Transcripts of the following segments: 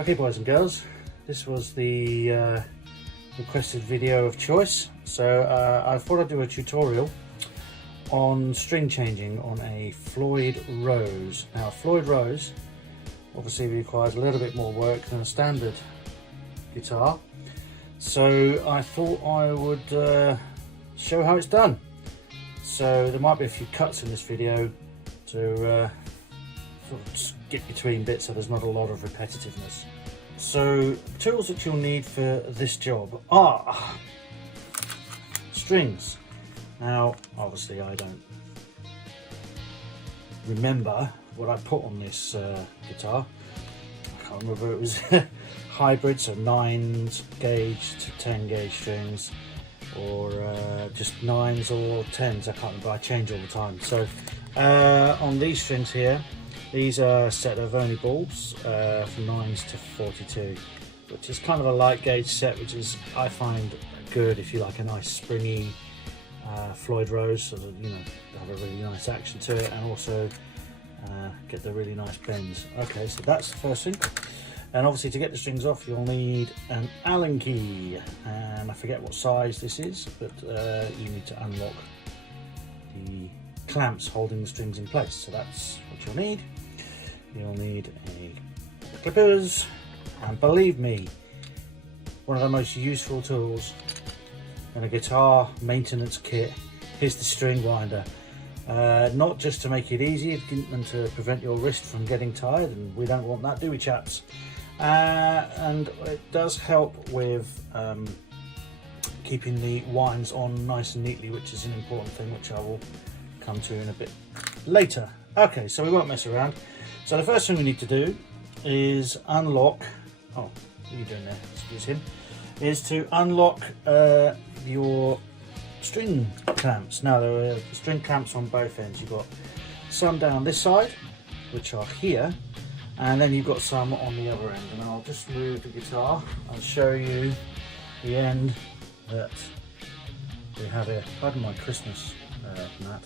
Okay boys and girls, this was the requested video of choice, so I thought I'd do a tutorial on string changing on a Floyd Rose. Now Floyd Rose obviously requires a little bit more work than a standard guitar, so I thought I would show how it's done. So there might be a few cuts in this video to sort of skip between bits so there's not a lot of repetitiveness. So tools that you'll need for this job are strings. Now obviously I don't remember what I put on this guitar. I can't remember, it was hybrid, so 9 gauge to 10 gauge strings, or just 9s or 10s, I can't remember, I change all the time. So on these strings here, these are a set of only balls from 9s to 42, which is kind of a light gauge set, which is, I find, good if you like a nice springy Floyd Rose, so that, you know, have a really nice action to it, and also get the really nice bends. Okay, so that's the first thing. And obviously to get the strings off you'll need an Allen key, and I forget what size this is, but you need to unlock the clamps holding the strings in place. So that's what you'll need. You'll need clippers, and believe me, one of the most useful tools in a guitar maintenance kit is the string winder. Not just to make it easy and to prevent your wrist from getting tired, and we don't want that, do we chaps? And it does help with keeping the winds on nice and neatly, which is an important thing, which I will come to in a bit later. Okay, so we won't mess around. So the first thing we need to do is unlock, oh, what are you doing there? Excuse him. Is to unlock your string clamps. Now there are string clamps on both ends. You've got some down this side, which are here, and then you've got some on the other end. And I'll just move the guitar and show you the end that we have here. Pardon my Christmas mat.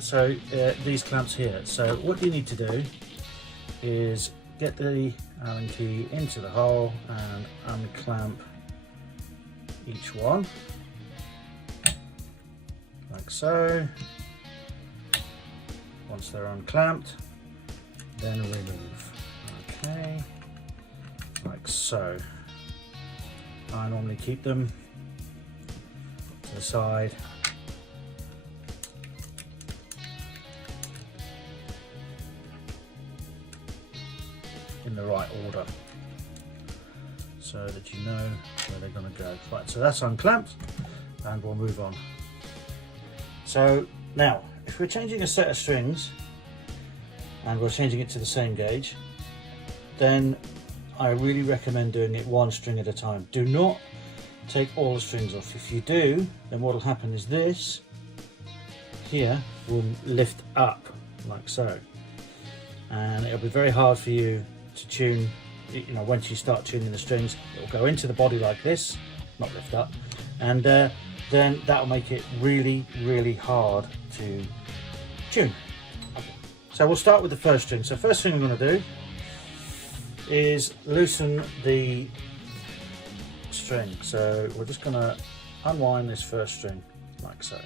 So these clamps here. So what you need to do is get the Allen key into the hole and unclamp each one, like so. Once they're unclamped, then remove. Okay, like so. I normally keep them to the side. In the right order, so that you know where they're going to go. Right, so that's unclamped, and we'll move on. So now, if we're changing a set of strings and we're changing it to the same gauge, then I really recommend doing it one string at a time. Do not take all the strings off. If you do, then what will happen is this here will lift up like so, and it'll be very hard for you to tune. You know, once you start tuning the strings, it'll go into the body like this, not lift up, and then that'll make it really, really hard to tune. Okay. So we'll start with the first string. So first thing we're going to do is loosen the string. So we're just going to unwind this first string like so.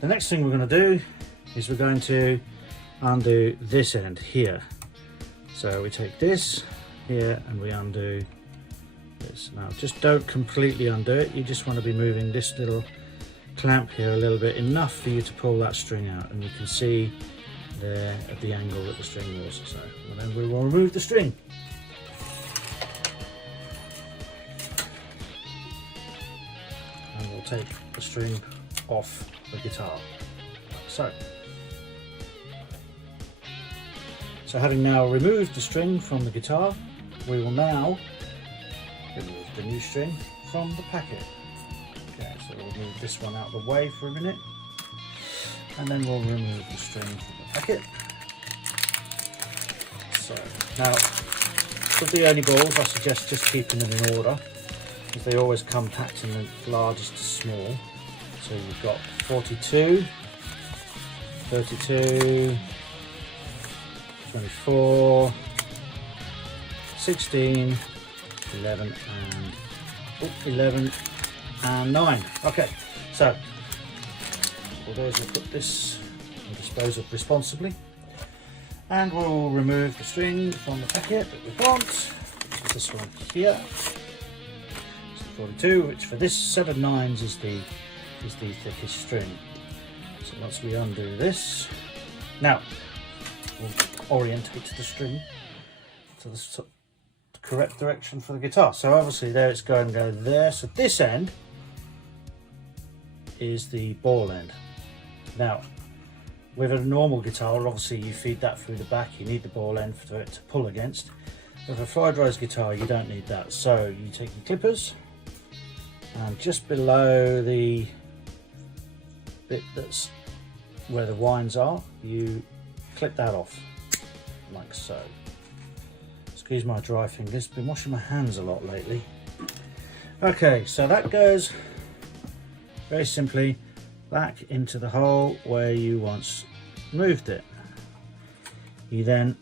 The next thing we're going to do is we're going to undo this end here. So we take this here and we undo this. Now just don't completely undo it, you just want to be moving this little clamp here a little bit, enough for you to pull that string out, and you can see there at the angle that the string was. So then we will remove the string. And we'll take the string off the guitar like so. So having now removed the string from the guitar, we will now remove the new string from the packet. Okay, so we'll move this one out of the way for a minute, and then we'll remove the string from the packet. So now, with the only balls, I suggest just keeping them in order, because they always come packed in the largest to small. So you've got 42, 32, 24, 16, 11 and 9. Okay, so all those will put this and dispose of responsibly, and we'll remove the string from the packet that we want. So this one here, so 42, which for this set of 9s is the thickest string. So once we undo this, now we'll orientate the string to the correct direction for the guitar. So obviously there it's going to go there. So this end is the ball end. Now with a normal guitar, obviously you feed that through the back. You need the ball end for it to pull against. With a Floyd Rose guitar, you don't need that. So you take your clippers, and just below the bit that's where the winds are, you clip that off like so. Excuse my dry fingers, been washing my hands a lot lately. Okay, so that goes very simply back into the hole where you once moved it. You then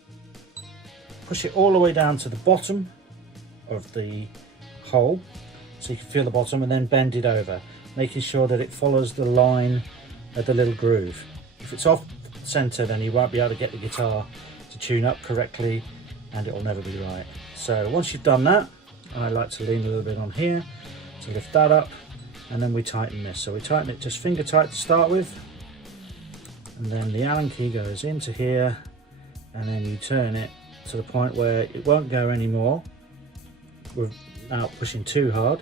push it all the way down to the bottom of the hole so you can feel the bottom, and then bend it over, making sure that it follows the line of the little groove. If it's off center, then you won't be able to get the guitar to tune up correctly, and it will never be right. So once you've done that, I like to lean a little bit on here to lift that up, and then we tighten this. So we tighten it just finger tight to start with, and then the Allen key goes into here, and then you turn it to the point where it won't go anymore without pushing too hard,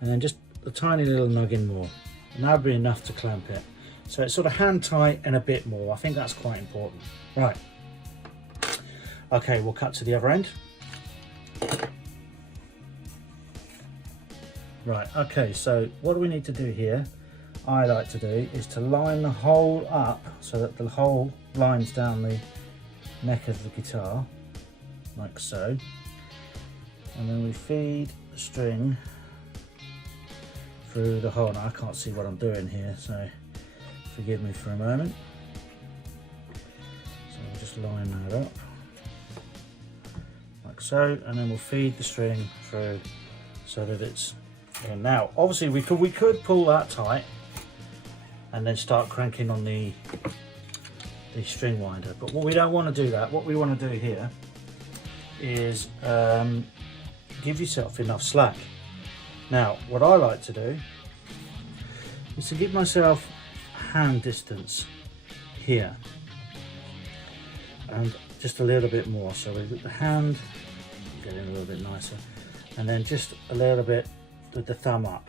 and then just a tiny little nug in more, and that'll be enough to clamp it. So it's sort of hand tight and a bit more. I think that's quite important. Right. Okay, we'll cut to the other end. Right, okay, so what do we need to do here? I like to do is to line the hole up so that the hole lines down the neck of the guitar, like so. And then we feed the string through the hole. Now I can't see what I'm doing here, so forgive me for a moment. So we'll just line that up like so, and then we'll feed the string through so that it's in. Now obviously we could pull that tight and then start cranking on the string winder, but what we don't want to do that. What we want to do here is give yourself enough slack. Now what I like to do is to give myself hand distance here, and just a little bit more. So with the hand, get in a little bit nicer, and then just a little bit with the thumb up,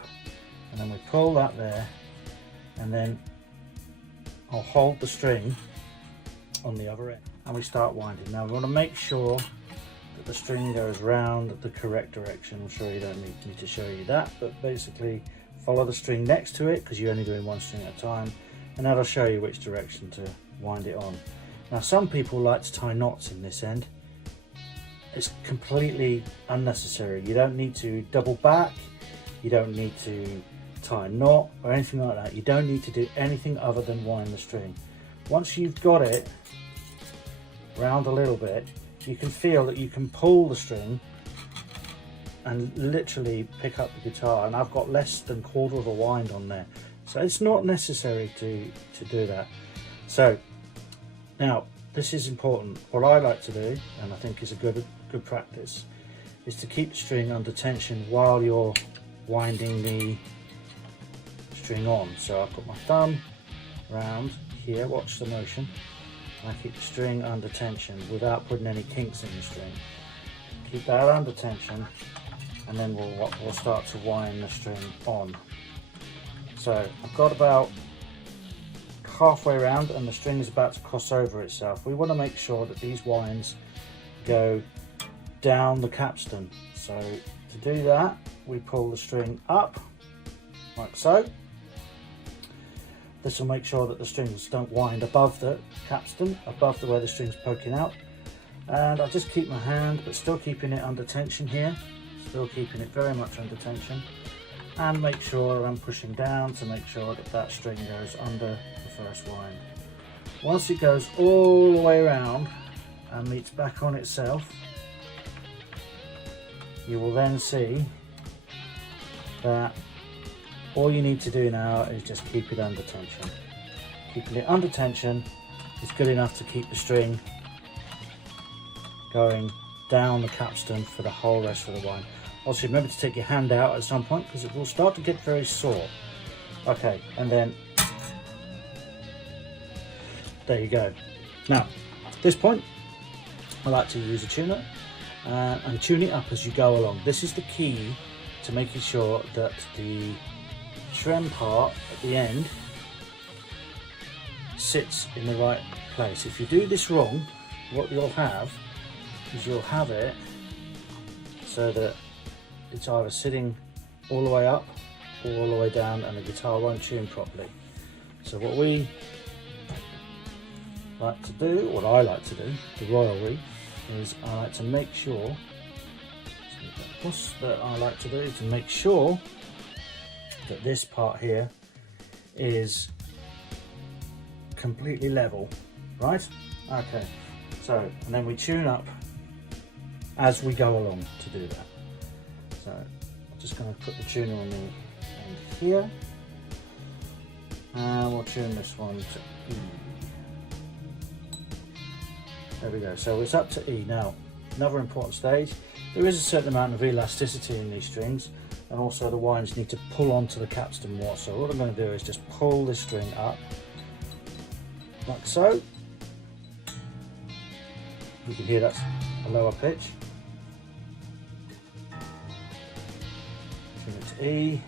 and then we pull that there, and then I'll hold the string on the other end, and we start winding. Now we want to make sure that the string goes round the correct direction. I'm sure you don't need me to show you that, but basically follow the string next to it, because you're only doing one string at a time, and that'll show you which direction to wind it on. Now some people like to tie knots in this end. It's completely unnecessary. You don't need to double back, you don't need to tie a knot or anything like that. You don't need to do anything other than wind the string. Once you've got it round a little bit, you can feel that you can pull the string and literally pick up the guitar, and I've got less than a quarter of a wind on there, so it's not necessary to do that. So now this is important. What I like to do, and I think is a good practice, is to keep the string under tension while you're winding the string on. So I put my thumb round here, watch the motion, and I keep the string under tension without putting any kinks in the string. Keep that under tension, and then we'll start to wind the string on. So I've got about halfway around, and the string is about to cross over itself. We want to make sure that these winds go down the capstan. So to do that, we pull the string up like so. This will make sure that the strings don't wind above the capstan, above where the string's poking out. And I'll just keep my hand, but still keeping it under tension here, still keeping it very much under tension, and make sure I'm pushing down to make sure that that string goes under the first wind. Once it goes all the way around and meets back on itself, you will then see that all you need to do now is just keep it under tension. Keeping it under tension is good enough to keep the string going down the capstan for the whole rest of the wine. Also remember to take your hand out at some point because it will start to get very sore. Okay, and then there you go. Now at this point I like to use a tuner and tune it up as you go along. This is the key to making sure that the trem part at the end sits in the right place. If you do this wrong, what you'll have is you'll have it so that it's either sitting all the way up or all the way down and the guitar won't tune properly. So what we like to do, what I like to do, the royal we, is I like to make sure that I like to do is to make sure that this part here is completely level, right? Okay, so and then we tune up as we go along to do that. So I'm just going to put the tuner on the end here, and we'll tune this one to E. There we go, so it's up to E. Now another important stage, there is a certain amount of elasticity in these strings, and also the wines need to pull onto the capstan more. So what I'm going to do is just pull this string up like so. You can hear that's a lower pitch. Tune it to E.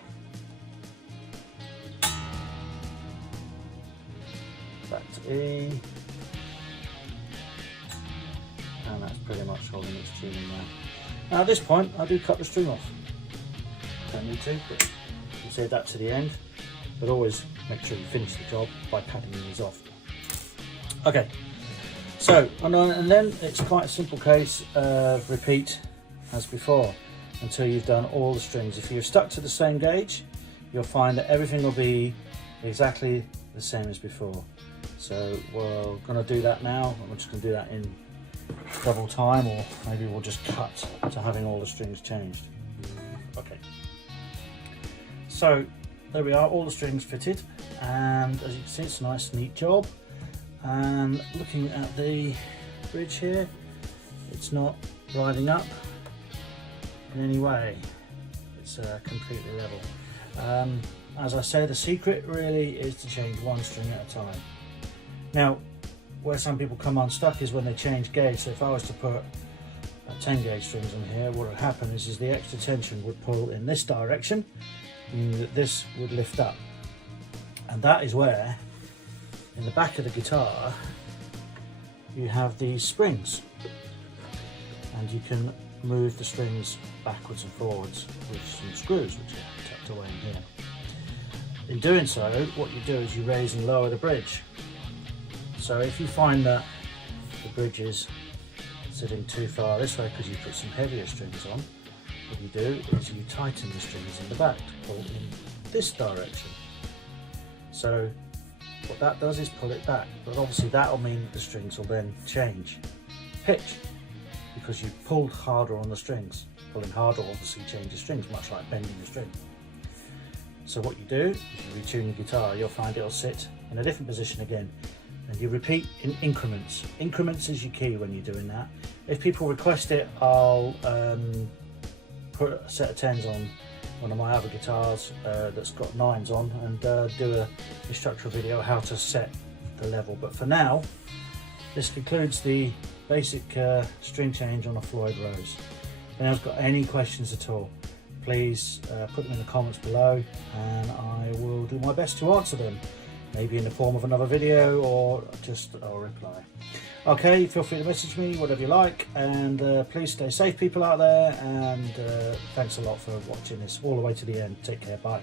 Back to E. And that's pretty much holding its tuning now. Now at this point I do cut the string off. Don't need to, but you can save that to the end, but always make sure you finish the job by cutting these off. Okay, so and then it's quite a simple case of repeat as before until you've done all the strings. If you're stuck to the same gauge, you'll find that everything will be exactly the same as before. So we're going to do that now, and we're just going to do that in double time, or maybe we'll just cut to having all the strings changed. Okay, so there we are, all the strings fitted, and as you can see it's a nice neat job. And looking at the bridge here, it's not riding up in any way, it's completely level. As I say, the secret really is to change one string at a time. Now where some people come unstuck is when they change gauge. So if I was to put 10 gauge strings on here, what would happen is the extra tension would pull in this direction, meaning that this would lift up. And that is where, in the back of the guitar, you have these springs. And you can move the strings backwards and forwards with some screws, which are tucked away in here. In doing so, what you do is you raise and lower the bridge. So if you find that the bridge is sitting too far this way because you put some heavier strings on, what you do is you tighten the strings in the back to pull in this direction. So what that does is pull it back, but obviously that will mean that the strings will then change pitch because you pulled harder on the strings. Pulling harder obviously changes strings, much like bending the string. So what you do is you retune your guitar, you'll find it'll sit in a different position again. And you repeat in increments. Increments is your key when you're doing that. If people request it, I'll put a set of 10s on one of my other guitars that's got 9s on, and do a instructional video how to set the level. But for now, this concludes the basic string change on a Floyd Rose. If anyone's got any questions at all, please put them in the comments below, and I will do my best to answer them. Maybe in the form of another video or just a reply. Okay, feel free to message me, whatever you like, and please stay safe, people out there, and thanks a lot for watching this all the way to the end. Take care, bye.